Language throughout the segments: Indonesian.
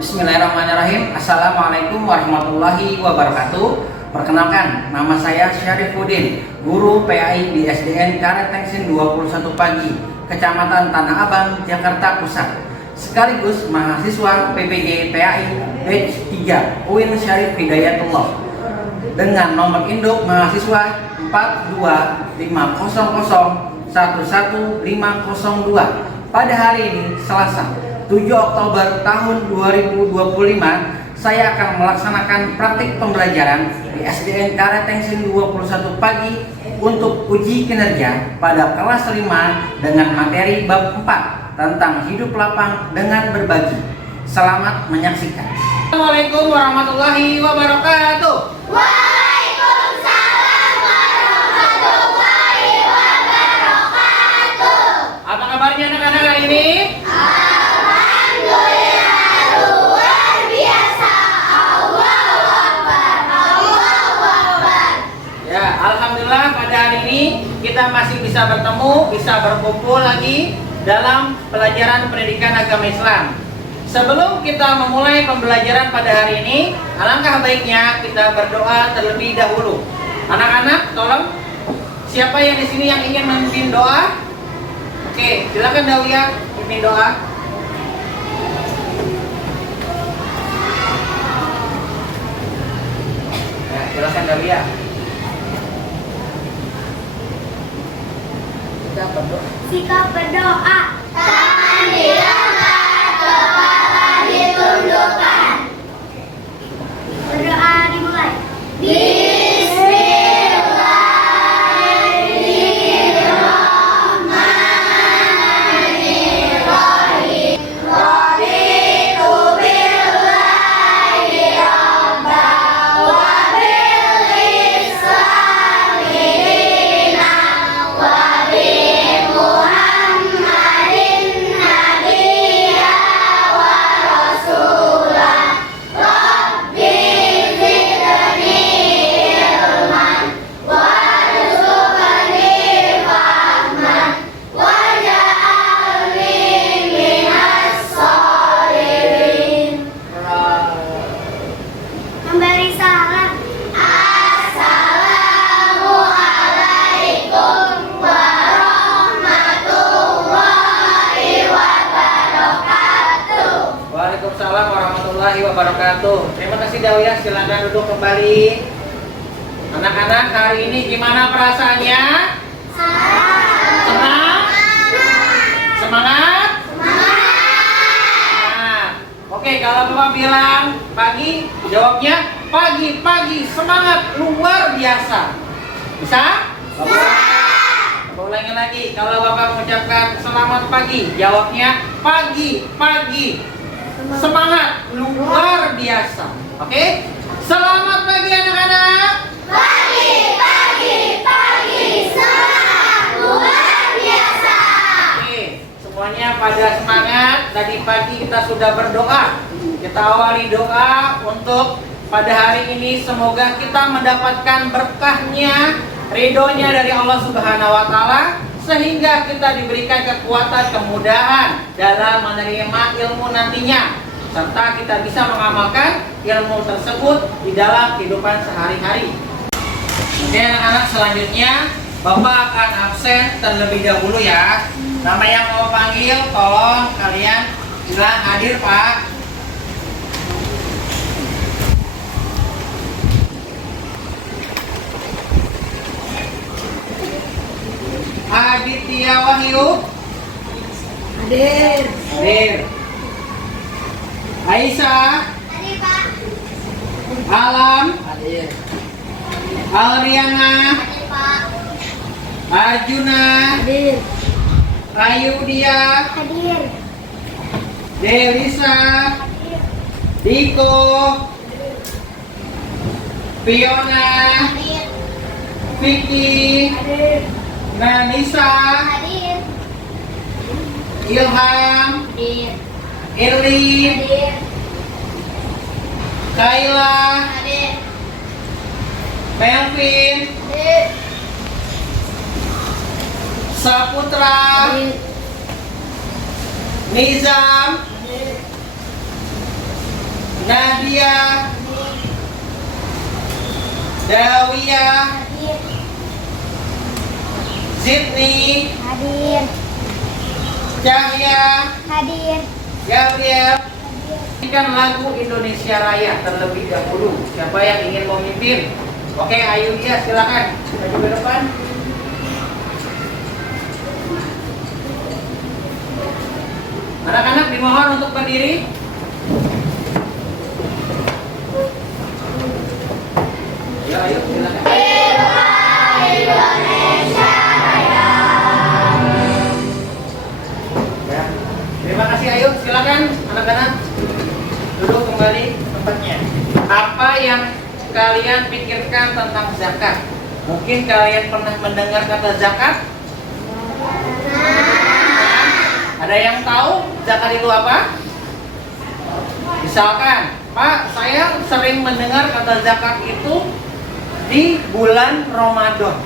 Bismillahirrahmanirrahim. Assalamualaikum warahmatullahi wabarakatuh. Perkenalkan, nama saya Syarifuddin, guru PAI di SDN Karet Tengsin 21 Pagi, Kecamatan Tanah Abang, Jakarta Pusat. Sekaligus mahasiswa PPG PAI Batch 3 UIN Syarif Hidayatullah. Dengan nomor induk mahasiswa 42500111502. Pada hari ini, Selasa 7 Oktober tahun 2025, saya akan melaksanakan praktik pembelajaran di SDN Karet Tengsin 21 Pagi untuk uji kinerja pada kelas 5 dengan materi bab 4 tentang hidup lapang dengan berbagi. Selamat menyaksikan. Assalamualaikum warahmatullahi wabarakatuh. Waalaikumsalam warahmatullahi wabarakatuh. Apa kabarnya anak-anak hari ini? Alhamdulillah luar biasa. Allahu Akbar, Allahu Akbar. Ya, alhamdulillah pada hari ini kita masih bisa bertemu, bisa berkumpul lagi dalam pelajaran pendidikan agama Islam. Sebelum kita memulai pembelajaran pada hari ini, alangkah baiknya kita berdoa terlebih dahulu. Anak-anak, tolong, siapa yang di sini yang ingin memimpin doa? Oke, silakan Dawiyah pimpin doa. Ya, silakan Dawiyah. Kita berdoa. Sikap berdoa. Tangan diangkat, kepala ditundukkan. Berdoa dimulai. Bismillahirrahmanirrahim. Raditu billahi rabban wa bil islami dinan wa bi Muhammadin nabiyya wa rasulah. Rabbi zidni ilman warzuqni fahman waj'alni minas sholihin. Memberi salam. Assalamualaikum warahmatullahi wabarakatuh. Waalaikumsalam warahmatullahi wabarakatuh. Terima kasih Dawiyah, silakan duduk kembali. Anak-anak, hari ini gimana perasaannya? Senang? Semangat? Nah, oke, kalau Bapak bilang pagi, jawabnya pagi, semangat, luar biasa. Bisa? Bapak ulangi lagi, kalau Bapak mengucapkan selamat pagi, jawabnya pagi, semangat, luar biasa. Oke? Selamat pagi anak-anak. Pagi, semangat luar biasa. Oke, semuanya pada semangat. Tadi pagi kita sudah berdoa. Kita awali doa untuk pada hari ini semoga kita mendapatkan berkahnya, ridhonya dari Allah Subhanahu wa taala, sehingga kita diberikan kekuatan, kemudahan dalam menerima ilmu nantinya, serta kita bisa mengamalkan ilmu tersebut di dalam kehidupan sehari-hari. Oke anak-anak, selanjutnya Bapak akan absen terlebih dahulu ya. Nama yang mau panggil, tolong kalian bilang hadir Pak. Aditya Wahyu. Hadir. Aisyah. Hadir, Pak. Alam. Hadir. Alriana. Hadir, Pak. Arjuna. Hadir. Ayudia. Hadir. Delisa. Diko. Fiona. Hadir. Vicky. Hadir. Nanisa. Hadir. Ilham. Hadir. Irlin. Hadir. Kayla. Hadir. Melvin. Hadir. Saputra. Hadir. Nizam. Hadir. Nadia, Dawia, Hadir. Zidni, Hadir. Cahya, Hadir. Gabriel. Nyanyikan lagu Indonesia Raya terlebih dahulu. Siapa yang ingin memimpin? Oke, ayo dia silakan. Maju ke depan. Anak-anak dimohon untuk berdiri. Ayo, silakan. Ya. Terima kasih, ayo silakan anak-anak. Duduk kembali tempatnya. Apa yang kalian pikirkan tentang zakat? Mungkin kalian pernah mendengar kata zakat? Ada yang tahu zakat itu apa? Misalkan, Pak, saya sering mendengar kata zakat itu di bulan Ramadan.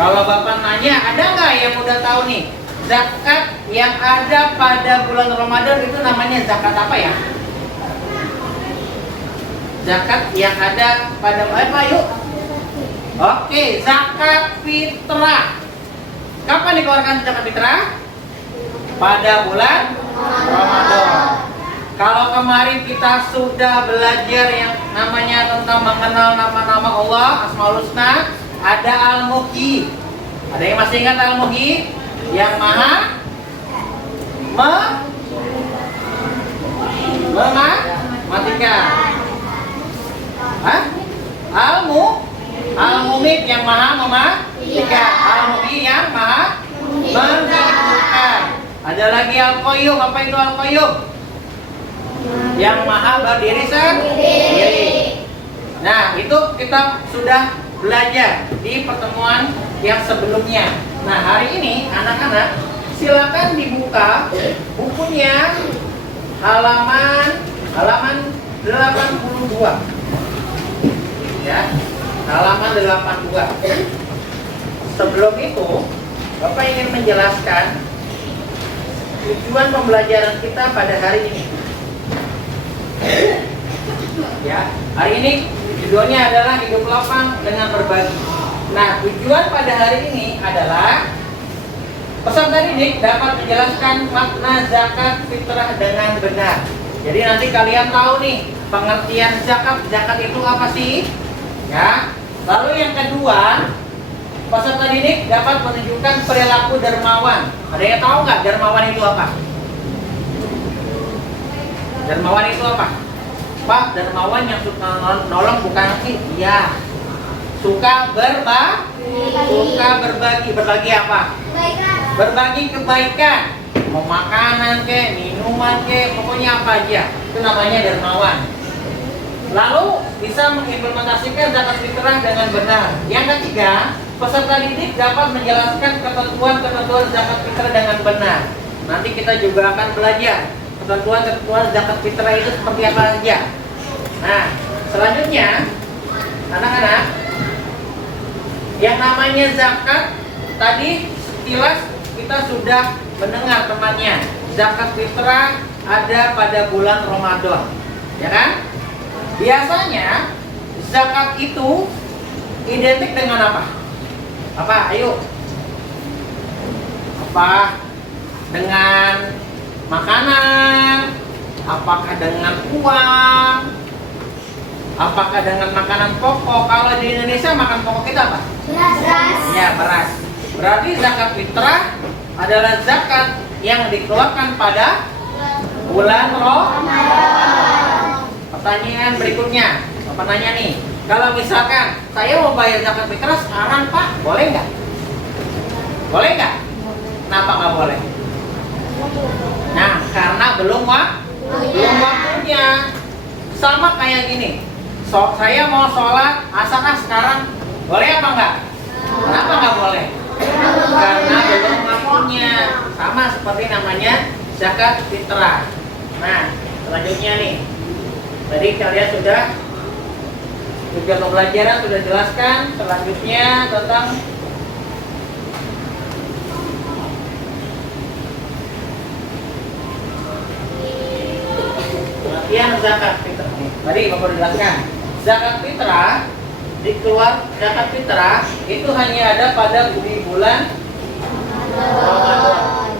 Kalau Bapak nanya, ada nggak yang udah tahu nih? Zakat yang ada pada bulan Ramadan itu namanya zakat apa ya? Zakat yang ada pada apa yuk? Oke, zakat fitrah. Kapan dikeluarkan zakat fitrah? Pada bulan Ramadan. Kalau kemarin kita sudah belajar yang namanya tentang mengenal nama-nama Allah, Asmaul Husna, ada Al-Muhyi. Ada yang masih ingat Al-Muhyi? Yang maha mematikan. Hah? Al-Mumit yang maha mematikan. Al-Muhyi yang maha menghidupkan. Ada lagi Al-Qayyum. Apa itu Al-Qayyum? Yang maha berdiri sendiri. Nah, itu kita sudah belajar di pertemuan yang sebelumnya. Nah, hari ini anak-anak silakan dibuka bukunya halaman 82. Ya, halaman 82. Sebelum itu, Bapak ingin menjelaskan tujuan pembelajaran kita pada hari ini. Ya, hari ini judulnya adalah hidup lapang dengan berbagi. Nah, tujuan pada hari ini adalah peserta didik dapat menjelaskan makna zakat fitrah dengan benar. Jadi nanti kalian tahu nih pengertian zakat itu apa sih? Ya. Lalu yang kedua, peserta didik dapat menunjukkan perilaku dermawan. Ada yang tahu nggak dermawan itu apa? Dermawan itu apa? Pak, dermawan yang suka nolong bukan sih? Iya. Suka berbagi. Berbagi apa? Berbagi kebaikan. Mau makanan ke, minuman ke, pokoknya apa aja. Itu namanya dermawan. Lalu bisa mengimplementasikan zakat fitrah dengan benar. Yang ketiga, peserta didik dapat menjelaskan ketentuan-ketentuan zakat fitrah dengan benar. Nanti kita juga akan belajar ketentuan-ketentuan zakat fitrah itu seperti apa saja. Nah, selanjutnya anak-anak, yang namanya zakat tadi sekilas kita sudah mendengar temannya. Zakat fitrah ada pada bulan Ramadan, ya kan? Biasanya zakat itu identik dengan apa? Apa? Ayo. Apa? Dengan makanan? Apakah dengan uang? Apakah dengan makanan pokok? Kalau di Indonesia makan pokok kita apa? Beras. Ya, beras. Berarti zakat fitrah adalah zakat yang dikeluarkan pada bulan Ramadan. Pertanyaan berikutnya, Bapak nanya nih, kalau misalkan saya mau bayar zakat fitrah sekarang Pak, boleh nggak? Boleh nggak? Kenapa nggak boleh? Nah, karena belum waktunya. Sama kayak gini, saya mau sholat asar sekarang, boleh apa nggak? Kenapa nggak boleh? Karena belum waktunya. Sama seperti namanya zakat fitrah. Nah, selanjutnya nih, tadi kalian sudah tujuan pembelajaran sudah jelaskan. Selanjutnya tentang pengertian zakat fitrah. Tadi Bapak jelaskan. Zakat fitrah zakat fitrah itu hanya ada pada bulan Ramadan.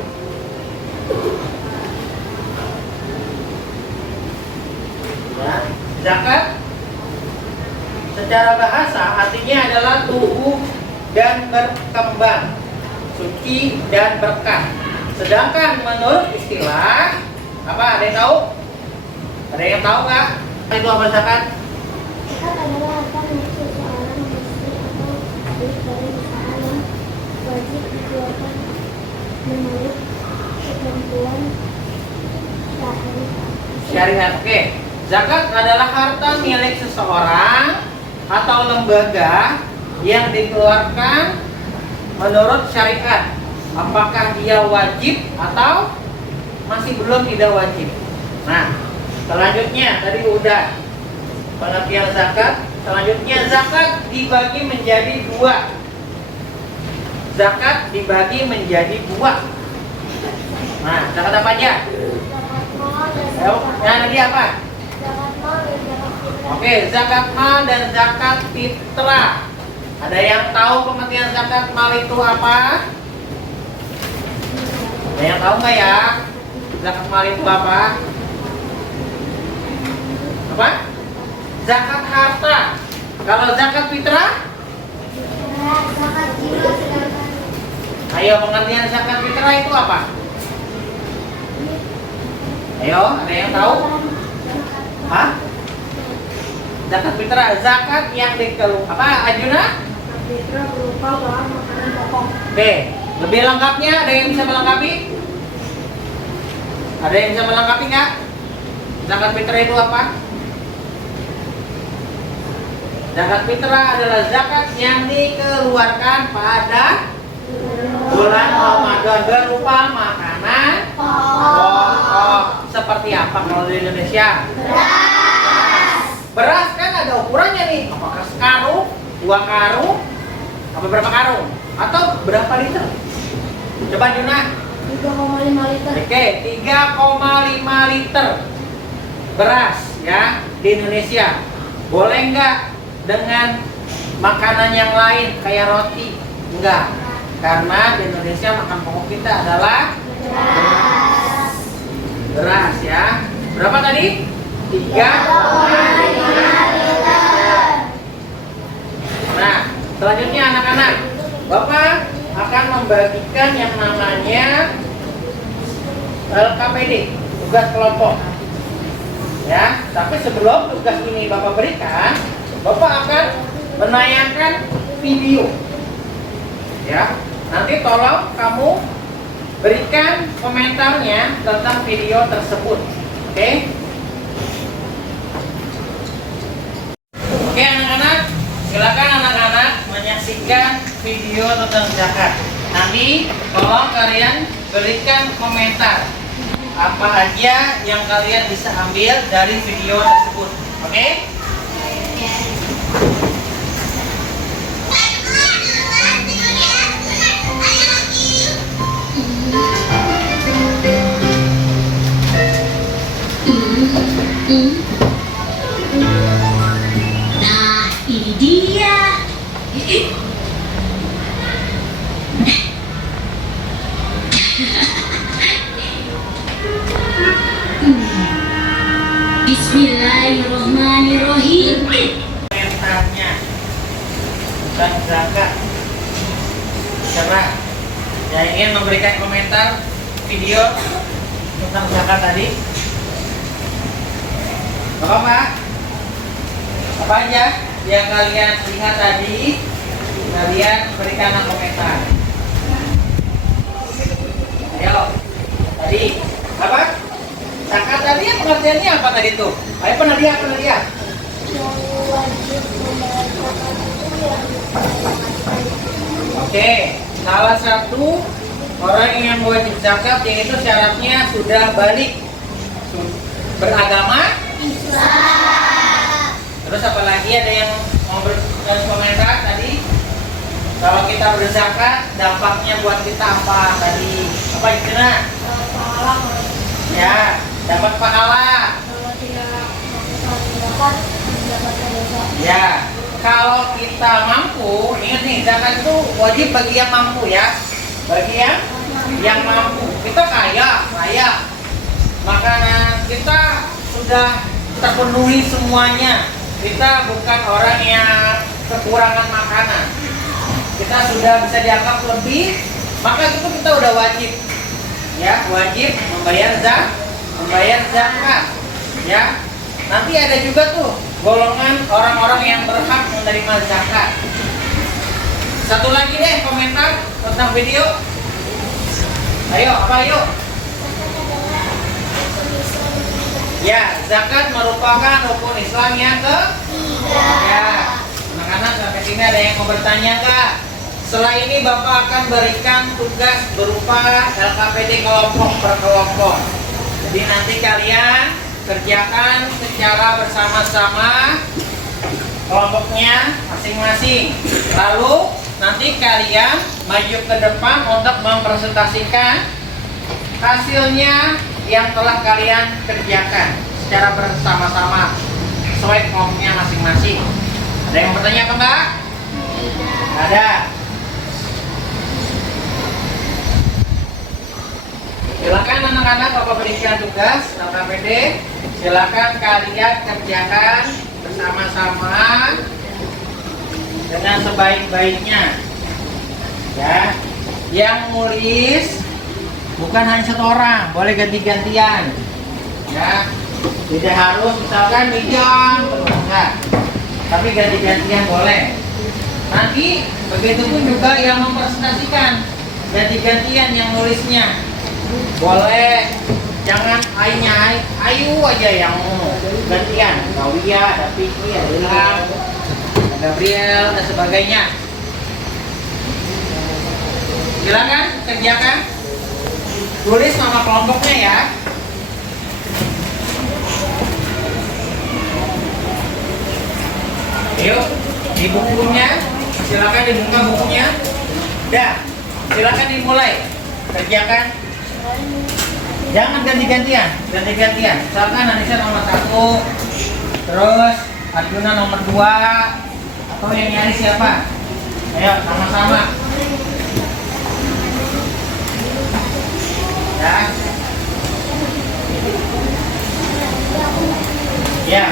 Ya, zakat secara bahasa artinya adalah tumbuh dan berkembang, suci dan berkah. Sedangkan menurut istilah apa? Ada yang tahu? Ada yang tahu nggak? Itu apa zakat? Zakat adalah harta milik seseorang miskin atau milik dari usaha yang wajib dikeluarkan menurut ketentuan Syariat. Oke. Zakat adalah harta milik seseorang atau lembaga yang dikeluarkan menurut syariat. Apakah dia wajib atau masih belum tidak wajib? Nah, selanjutnya tadi udah pengertian zakat. Selanjutnya zakat dibagi menjadi dua. Zakat dibagi menjadi dua. Nah, zakat apa aja? zakat mal dan Ayo, nah tadi apa? zakat mal dan zakat fitrah. Oke, zakat mal dan zakat fitrah. Ada yang tahu pengertian zakat mal itu apa? Ada yang tahu nggak ya? Zakat mal itu apa? Apa? Zakat harta. Kalau zakat fitrah? Zakat jiwa sedangkan Ayo, pengertian zakat fitrah itu apa? Ayo, ada yang tahu? Hah? Zakat fitrah, zakat yang dikeluarkan apa? Ajuna? fitrah berupa bahan makanan pokok. Oke, lebih lengkapnya ada yang bisa melengkapi? Ada yang bisa melengkapi nggak? Zakat fitrah itu apa? Zakat fitrah adalah zakat yang dikeluarkan pada bulan Ramadan berupa makanan pokok. Seperti apa kalau di Indonesia? Beras kan ada ukurannya nih. Apakah sekarung, 2 karung, apa berapa karung? Atau berapa liter? Coba Juna. 3,5 liter. Oke, 3,5 liter beras ya di Indonesia. Boleh nggak dengan makanan yang lain kayak roti? Enggak. Karena di Indonesia makan pokok kita adalah beras ya. Berapa tadi? 3,5 liter. Nah, selanjutnya anak-anak, Bapak akan membagikan yang namanya LKPD, tugas kelompok. Ya, tapi sebelum tugas ini Bapak berikan, Bapak akan menayangkan video. Ya, nanti tolong kamu berikan komentarnya tentang video tersebut. Oke? Oke anak-anak, silakan anak-anak menyaksikan video tentang zakat. Nanti tolong kalian berikan komentar apa aja yang kalian bisa ambil dari video tersebut. Oke? Nah, ini dia. Bismillahirrahmanirrahim. Komentarnya tentang zakat. Coba yang ingin memberikan komentar video tentang zakat tadi. Bapak, apa aja yang kalian lihat tadi, kalian berikan komentar. Ayo, tadi apa? Zakat tadi pengertiannya apa tadi tuh? Ayo Nadia. Yang wajib membayar zakat itu yang Oke, salah satu orang yang wajib zakat yaitu syaratnya sudah balik, beragama Islam. Terus apalagi ada yang mau berkomentar tadi? Kalau kita berzakat, dampaknya buat kita apa tadi? Apa itu nah? pahala Ya, dapat pahala. kalau tidak melakukan zakat mendapatkan dosa. Ya, kalau kita mampu, ingat nih, zakat itu wajib bagi yang mampu ya. Bagi yang mampu. Kita kaya, makanan kita sudah terpenuhi semuanya. Kita bukan orang yang kekurangan makanan. Kita sudah bisa dianggap lebih, maka itu kita udah wajib. Ya, wajib membayar zakat. Ya. Nanti ada juga tuh golongan orang-orang yang berhak menerima zakat. Satu lagi deh komentar tentang video. Ayo, apa yuk? Ya, zakat merupakan rukun Islam yang ketiga. Ya, anak-anak sampai sini ada yang mau bertanya nggak? Setelah ini Bapak akan berikan tugas berupa LKPD kelompok per kelompok. Jadi nanti kalian kerjakan secara bersama-sama kelompoknya masing-masing. Lalu nanti kalian maju ke depan untuk mempresentasikan hasilnya yang telah kalian kerjakan secara bersama-sama sesuai kelompoknya masing-masing. Ada yang mau bertanya ke Mbak? Ada. Silakan anak-anak, Bapak berikan tugas LKPD. Silakan kalian kerjakan bersama-sama dengan sebaik-baiknya. Ya, yang nulis bukan hanya satu orang, boleh ganti-gantian. Ya, tidak harus misalkan Mijan, enggak. Tapi ganti-gantian boleh. Nanti begitu pun juga yang mempresentasikan, ganti-gantian yang nulisnya. Boleh, jangan ayu aja yang gantian. Kawia, ada Piki, ada Ilham, ada Gabriel dan sebagainya. Silakan kerjakan. Tulis nama kelompoknya ya. Yuk, di bukunya, silakan dibuka bukunya. Dah, silakan dimulai. Kerjakan. Jangan ganti-gantian. Misalkan Anissa nomor 1, terus Arjuna nomor 2, atau yang nyari siapa? Ayo sama-sama. Ya. Ya,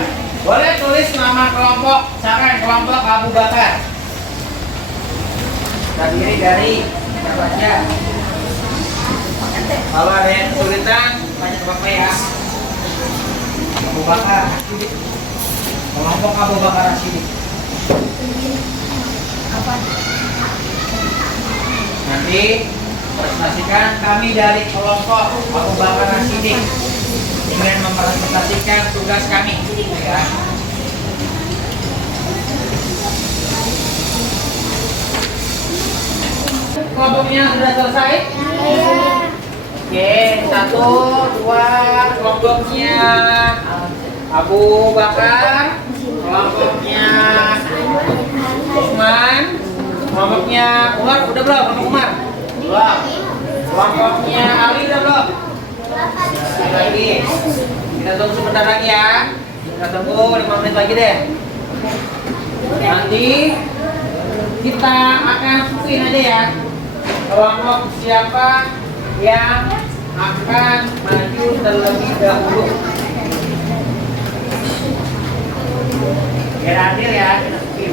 boleh tulis nama kelompok. Misalkan kelompok Abu Bakar. Terdiri dari siapa aja? Kalau ada yang kesulitan, tanya ke Bapak ya. Abu Bakar Rashidi. Kelompok Abu Bakar Rashidi. Nanti presentasikan kami dari kelompok Abu Bakar Rashidi ingin mempresentasikan tugas kami. Ya. Kelompoknya sudah selesai? Oke, 1, 2, kelompoknya Abu Bakar, kelompoknya Usman, kelompoknya Umar, udah belum? Kelompok Umar? Belum. Kelompoknya Ali udah belum? Lagi. Kita tunggu sebentar lagi ya. Kita tunggu 5 menit lagi deh. Nanti kita akan susun aja ya. Kelompok siapa yang akan maju terlebih dahulu. Biar adil ya, kita skip.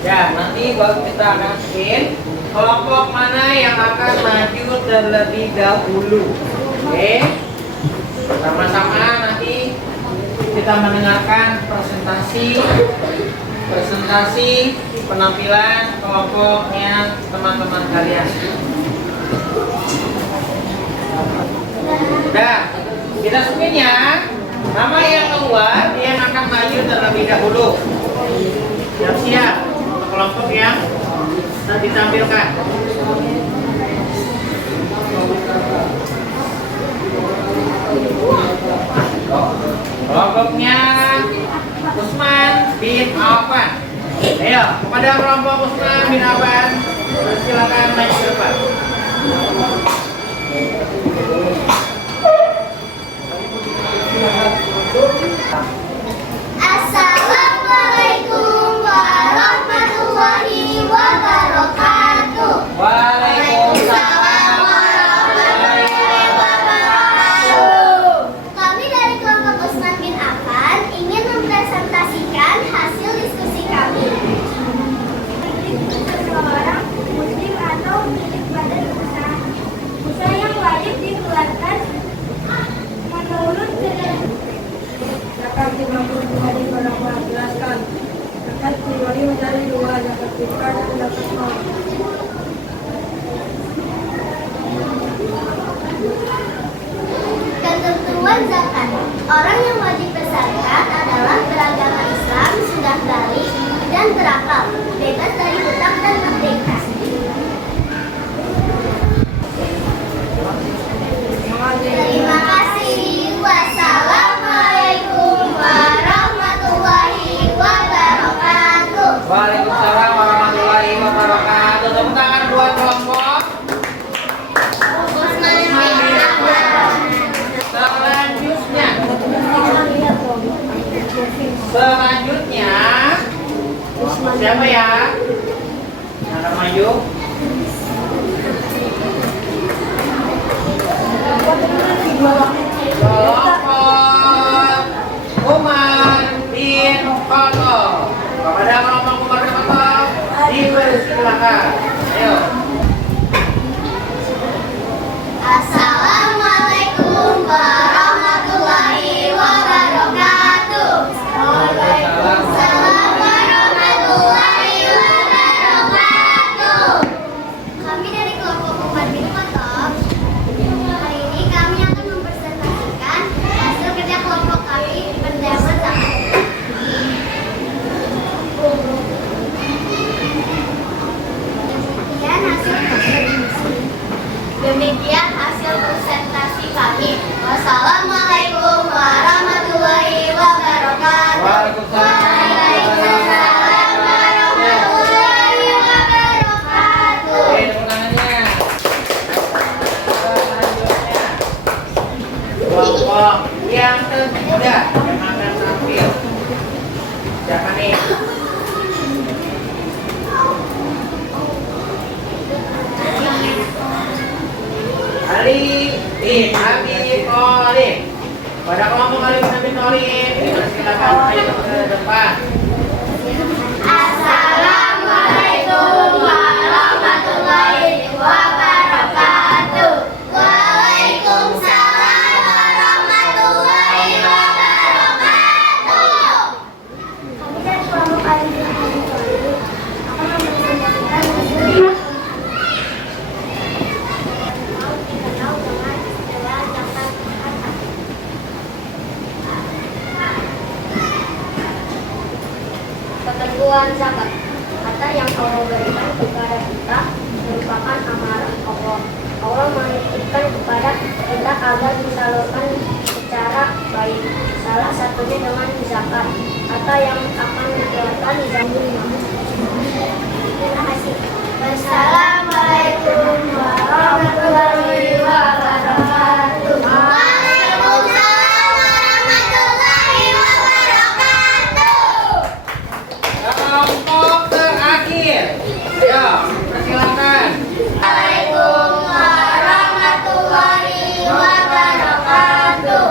Ya, nanti baru kita akan spin kelompok mana yang akan maju terlebih dahulu. Oke, sama-sama nanti kita mendengarkan presentasi penampilan kelompoknya teman-teman kalian. Nah, kita spin ya. Nama yang keluar yang akan maju terlebih dahulu. Siap-siap untuk kelompok yang sudah ditampilkan. Kelompoknya Usman bin Affan. Ayo, kepada kelompok Usman bin Affan, silakan maju ke depan. Assalamualaikum warahmatullahi wabarakatuh. Waalaikumsalam warahmatullahi wabarakatuh. Kami dari kelompok Usman bin Affan ingin mempresentasikan hasil diskusi kami. Seseorang muslim atau milik badan usaha yang wajib dikeluarkan menurut Zakat 52 di Barangkali jelaskan. Zakat dibagi menjadi dua, zakat fitrah dan zakat mal. ketentuan zakat. Orang yang wajib berzakat adalah beragama Islam, sudah balik dan berakal, bebas dari hutang dan merdeka. Terima kasih. Wassalamualaikum warahmatullahi wabarakatuh. Waalaikumsalam warahmatullahi wabarakatuh. Tepuk tangan dua kelompok. Usman bin Affan. Selanjutnya siapa ya? Yang akan maju? Kelompok Umar bin Khattab. Kepada kelompok Umar bin Khattab dipersilakan. Ayo. Assalamualaikum warahmatullahi wabarakatuh. Waalaikumsalam warahmatullahi wabarakatuh. Kami dari kelompok Umar bin Khattab. Hari ini kami akan mempresentasikan hasil kerja kelompok kami pendapat zakat. Demikian hasil presentasi kami. Wassalamualaikum warahmatullahi wabarakatuh. Waalaikumsalam warahmatullahi wabarakatuh. Oke, tepuk tangannya. Selanjutnya kelompok yang ketiga yang akan tampil. Siapa nih? Ali bin Abi Thalib. Pada kelompok Ali bin Abi Thalib, silakan maju ke depan. Assalamualaikum warahmatullahi wabarakatuh. Waalaikumsalam warahmatullahi wabarakatuh. Kami dari kelompok Ali bin Abi Thalib akan mempresentasikan hasil dikenal dengan istilah zakat harta. Ketentuan zakat harta yang Allah berikan kepada kita merupakan amanah Allah. Allah menitipkan kepada kita agar disalurkan secara baik. Salah satunya dengan zakat harta yang akan dikeluarkan di zaman. Terima kasih. Wassalamualaikum warahmatullahi wabarakatuh. Waalaikumsalam warahmatullahi wabarakatuh. Kelompok terakhir. Ya, persilakan. Assalamualaikum warahmatullahi wabarakatuh.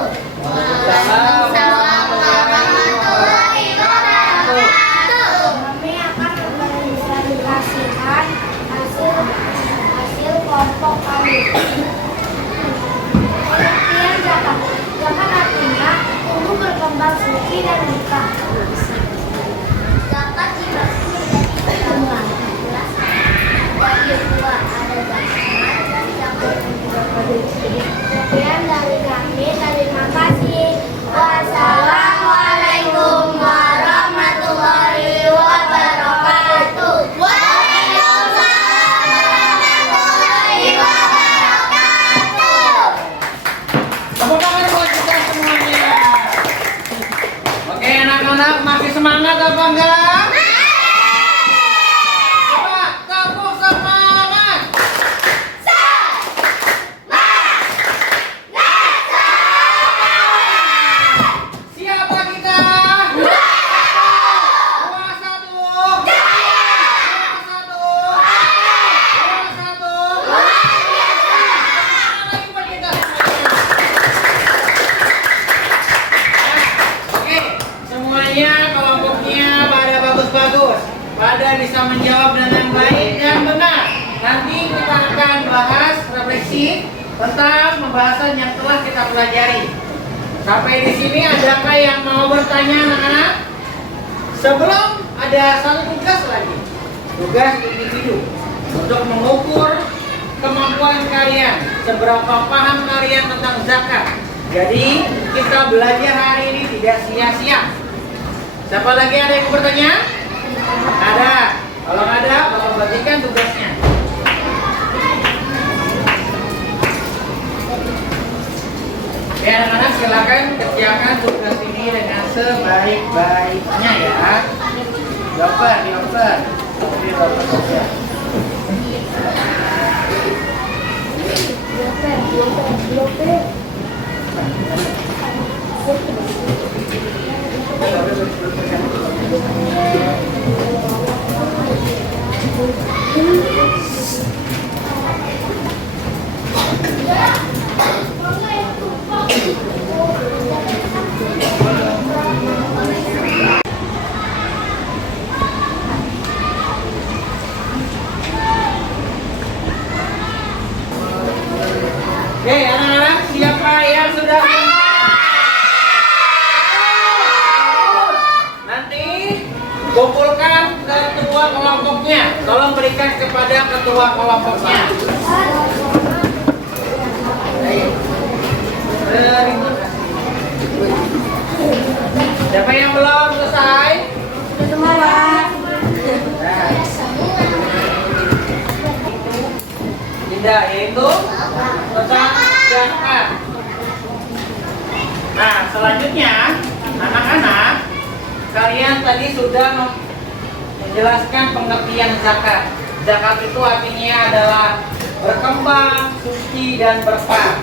Waalaikumsalam warahmatullahi wabarakatuh. Kami akan mempresentasikan hasil kelompok kami. Pengertian zakat. Zakat artinya tumbuh berkembang suci dan nikah. Zakat dibagi menjadi dua. Bagi dua ada zakat dan zakat produksi. Sekian dari kami. Terima kasih. Wassalamualaikum warahmatullahi wabarakatuh. Waalaikumsalam warahmatullahi wabarakatuh. Tepuk tangan buat kita semuanya. Oke, anak-anak masih semangat apa enggak? Coba tepuk semangat. bisa menjawab dengan baik dan benar. Nanti kita akan bahas refleksi tentang pembahasan yang telah kita pelajari. Sampai di sini adakah yang mau bertanya anak-anak? Sebelum ada satu tugas lagi, tugas individu untuk mengukur kemampuan kalian, seberapa paham kalian tentang zakat. Jadi kita belajar hari ini tidak sia-sia. Siapa lagi ada yang mau bertanya? Ada. Kalau ada, Bapak bagikan tugasnya. Ya anak-anak, silakan kerjakan tugas ini dengan sebaik-baiknya ya. Dokter. Oke, anak-anak, siapa yang sudah nanti kumpulkan ketua kelompoknya. Tolong berikan kepada ketua kelompoknya. Siapa yang belum selesai? Semua Pak. Tidak, yaitu tentang zakat. Nah, selanjutnya anak-anak, kalian tadi sudah menjelaskan pengertian zakat. Zakat itu artinya adalah berkembang, suci, dan berkah.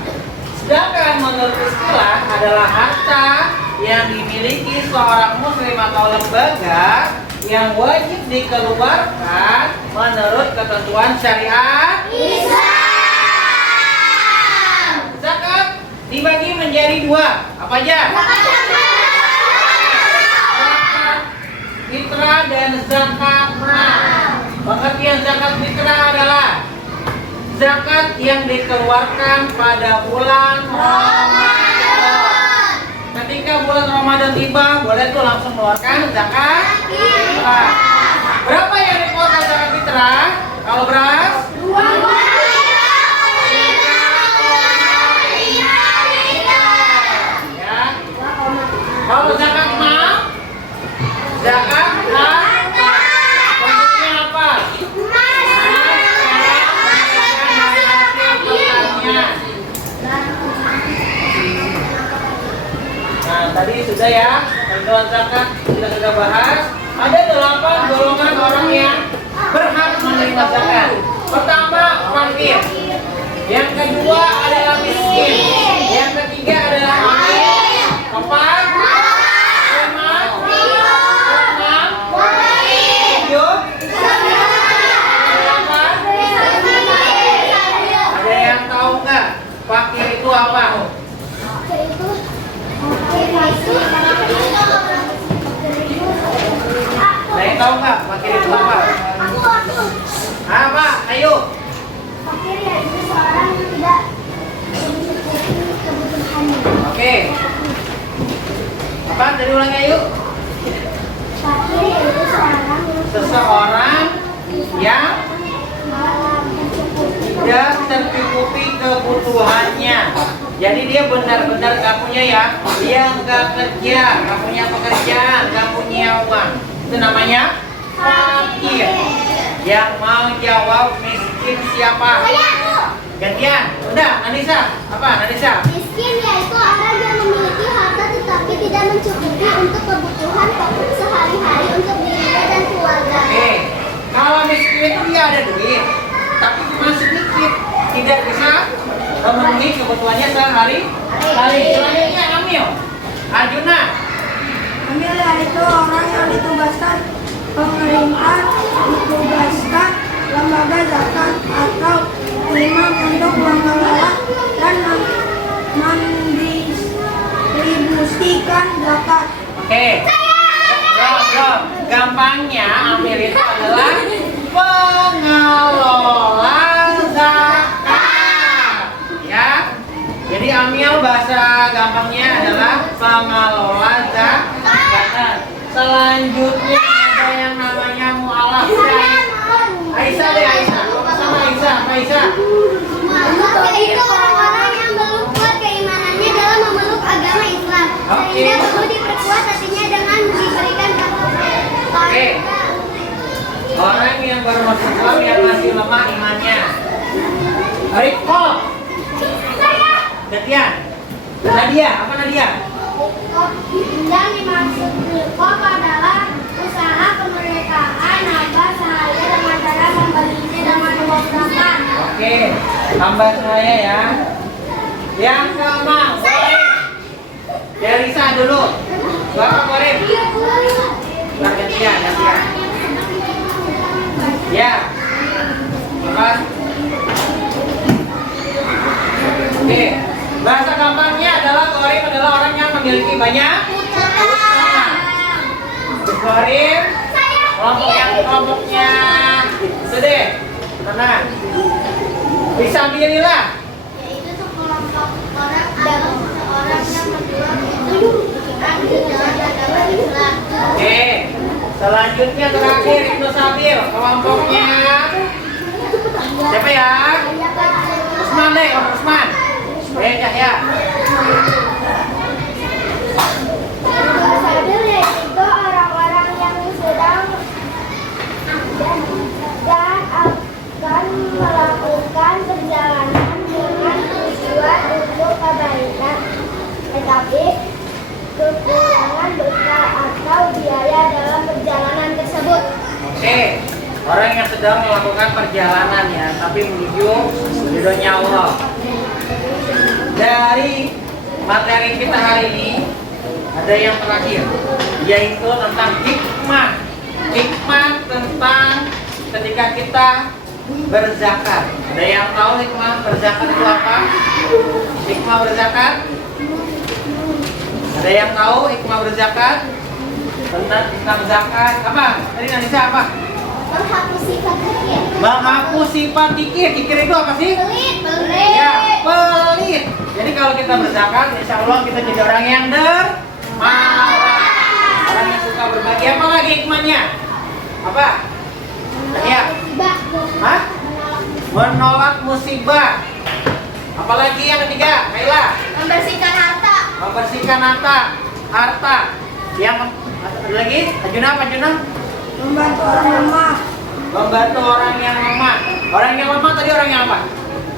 Sedangkan menurut istilah adalah harta yang dimiliki seorang muslim atau lembaga yang wajib dikeluarkan menurut ketentuan syariat Islam. Zakat dibagi menjadi dua. Apa aja? Zakat fitrah dan zakat mal. Pengertian zakat fitrah adalah zakat yang dikeluarkan pada bulan Ramadan. Ketika bulan Ramadan tiba, boleh tuh langsung keluarkan zakat fitrah. Berapa yang dikeluarkan zakat fitrah? Kalau beras? 2. Ya. Kalau zakat mal? Zakat harta. Bentuknya apa? Nah, tadi sudah ya, tentuan zakat kita bahas. Ada 8 golongan orang yang berhak menerima zakat. Pertama, fakir. Yang kedua adalah miskin. Yang ketiga adalah amin. Keempat, kelima, keenam, tujuh, delapan. Ada yang tahu nggak fakir itu apa? Ada yang tahu nggak fakir itu apa? Apa? Ayo. Fakir yaitu seorang yang tidak mencukupi kebutuhannya. Oke. Apa? Dari ulangnya yuk. Fakir yaitu Seseorang yang tidak tercukupi kebutuhannya. Jadi dia benar-benar gak punya ya. Dia gak kerja, gak punya pekerjaan, gak punya uang. Itu namanya fakir. Yang mau jawab miskin siapa? Gantian. Udah, Anissa. Apa Anissa? miskin yaitu orang yang memiliki harta tetapi tidak mencukupi untuk kebutuhan pokok sehari-hari untuk dirinya dan keluarga. Oke. Kalau miskin itu dia ada duit, tapi cuma sedikit, tidak bisa memenuhi kebutuhannya sehari-hari. Selanjutnya Amil, Arjuna. Amil yaitu orang yang ditugaskan pemerintah, ditugaskan lembaga zakat atau imam untuk mengelola dan mendistribusikan zakat. Oke. Bro. Gampangnya Amil itu adalah bahasa gampangnya adalah pengelola zakat. Selanjutnya ada yang namanya mu'alaf. Aisyah deh, Aisyah. Sama Aisyah, Aisyah. Mu'alaf yaitu orang-orang yang belum kuat keimanannya dalam memeluk agama Islam, sehingga perlu diperkuat hatinya dengan diberikan Oke. Orang yang baru masuk Islam yang masih lemah imannya. Riko. Gantian. Nadia, apa Nadia? Dan dimaksud rikob adalah usaha kemerdekaan hamba sahaya dengan cara membelinya dengan uang zakat. Oke, tambah saya ya. Yang keenam, Goreng. Delisa dulu. Bapak Goreng. Nah, gantian. Ya. Bapak. Oke. Bahasa gampangnya adalah Goreng adalah orang yang memiliki banyak utang. Goreng. Kelompoknya sedih. Tenang. Bisa pilihlah. Yaitu sekelompok orang atau seorang yang menjual kesucian di dalam agama Islam. Oke. Selanjutnya terakhir Ibnu Sabil. Kelompoknya siapa ya? Usman deh, Om Usman. Ya. Sabil yaitu orang-orang yang sedang dan akan melakukan perjalanan dengan tujuan untuk kebaikan, tetapi kekurangan bekal atau biaya dalam perjalanan tersebut. Oke. Orang yang sedang melakukan perjalanan ya, tapi menuju ridhonya Allah. Dari materi kita hari ini ada yang terakhir, yaitu tentang hikmah. Hikmah tentang ketika kita berzakat. Ada yang tahu hikmah berzakat itu apa? Hikmah berzakat? Ada yang tahu hikmah berzakat? Tentang zakat apa? Tadi Nanisa apa? Menghapus sifat kikir. Menghapus sifat kikir. Kikir itu apa sih? Pelit. Ya, pelit. Jadi kalau kita berzakat, insya Allah kita jadi orang yang dermawan, orang yang suka berbagi. Apa lagi hikmahnya? Apa? Ya. Hah? Menolak musibah. Apalagi yang ketiga, Kaila? Membersihkan harta. Membersihkan harta. Yang ada lagi? Ajuna apa Ajuna? Membantu orang lemah. Membantu orang yang lemah. Orang yang lemah tadi orang yang apa?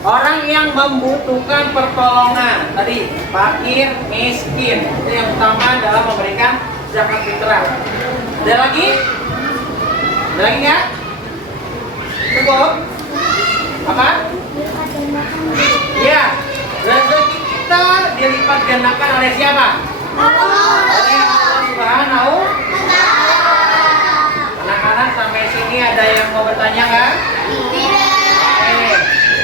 Orang yang membutuhkan pertolongan. Tadi fakir, miskin. Itu yang utama dalam memberikan zakat fitrah. Ada lagi? Ada lagi nggak? Cukup? Apa? Ya, rezeki kita dilipat gandakan oleh siapa? Oleh Allah Subhanahu. Anak-anak sampai sini ada yang mau bertanya nggak? Oke,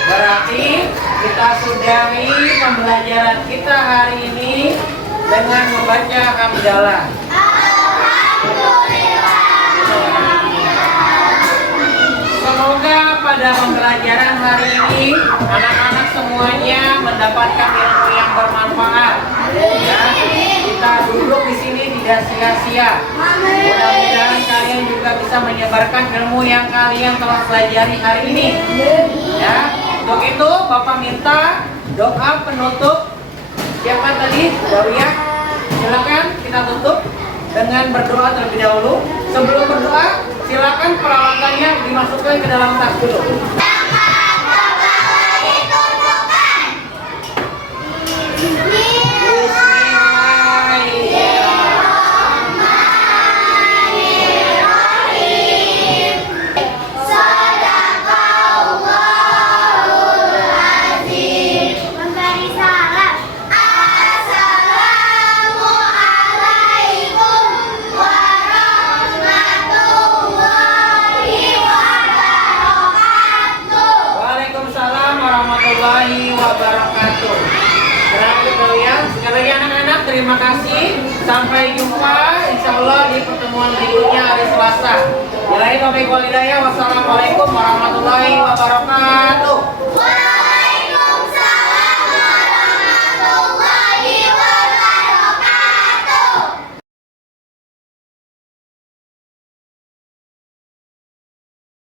berarti kita sudahi pembelajaran kita hari ini dengan membaca hamdalah. Semoga pada pembelajaran hari ini anak-anak semuanya mendapatkan ilmu yang bermanfaat. Ya, kita duduk di sini tidak sia-sia. Mudah-mudahan kalian juga bisa menyebarkan ilmu yang kalian telah pelajari hari ini. Ya, untuk itu Bapak minta doa penutup. Siapa tadi? Dawiyah. Silakan kita tutup dengan berdoa terlebih dahulu. Sebelum berdoa, silakan peralatannya dimasukkan ke dalam tas dulu. Memberi salam. Assalamualaikum warahmatullahi wabarakatuh. Waalaikumsalam warahmatullahi wabarakatuh. Terakhir kalian, sekali lagi anak-anak terima kasih. Sampai jumpa insya Allah di pertemuan berikutnya hari Selasa. Wassalamualaikum warahmatullahi wabarakatuh.